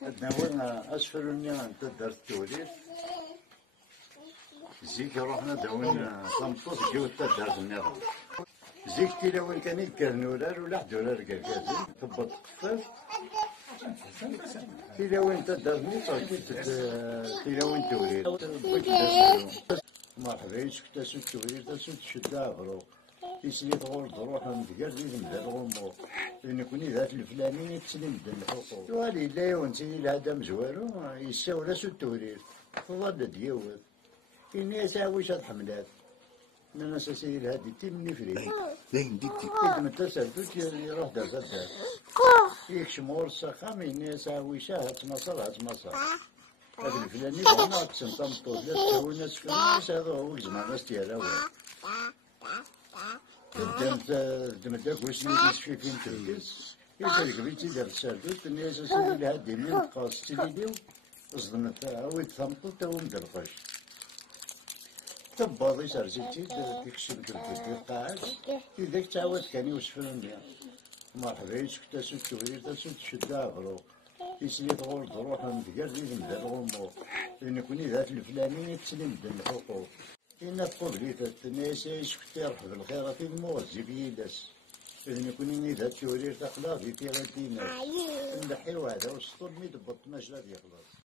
داونا أسفلني أنت درت توليد زيك رحنا داونا طمطوس جوت درت النظام زيك تيلاوين كان يكرنولار ولا حدولار كركازي تبط قفاف تيلاوين تدرني تيلاوين توليد مرحبا يسكت تاسو توليد تاسو تشد عبرو يسلي تغور تروح نتقال لي نبدا الغمور لان كوني ذات الفلاني تسلم بدا الحقوق والي لا يونسي الهدم زوارو يساولا سو التورير فضل ديوت إني أساوي شاد حملات أنا أساسي الهادي تيمني فريد لين ديتي إذا ما تسالتوش يروح دار دار يكشمور السخام إني أساوي شاه هتمصر هذا الفلاني وانا تسنطم طول لا تسوي ناس كلاش هذا هو زعما ناس ديالها دمتك واش اللي في فين تركز يدير قبيتي دار السردوت اني اساسا الهادي اللي نتقاصتي ليديو صدمت عاود ثمطت تو مدرقش تباضي سرجتي ديك الشبكه ديال القاعات إذاك تعاود كان يوسفن ليا مرحبا يسكت تاسو التغيير تاسو تشد عبرو يسلي تغور تروح نتقال لي نبدا الغمور لان كوني ذات الفلاني تسلم بدا الحقوق إن القبلي الناس يسكت يرحب بالخير في الموظف يدس إذن يكون ذات تورير تخلاق في تيغتينا ندحيو هذا وسطول ميدبط مجرد يخلص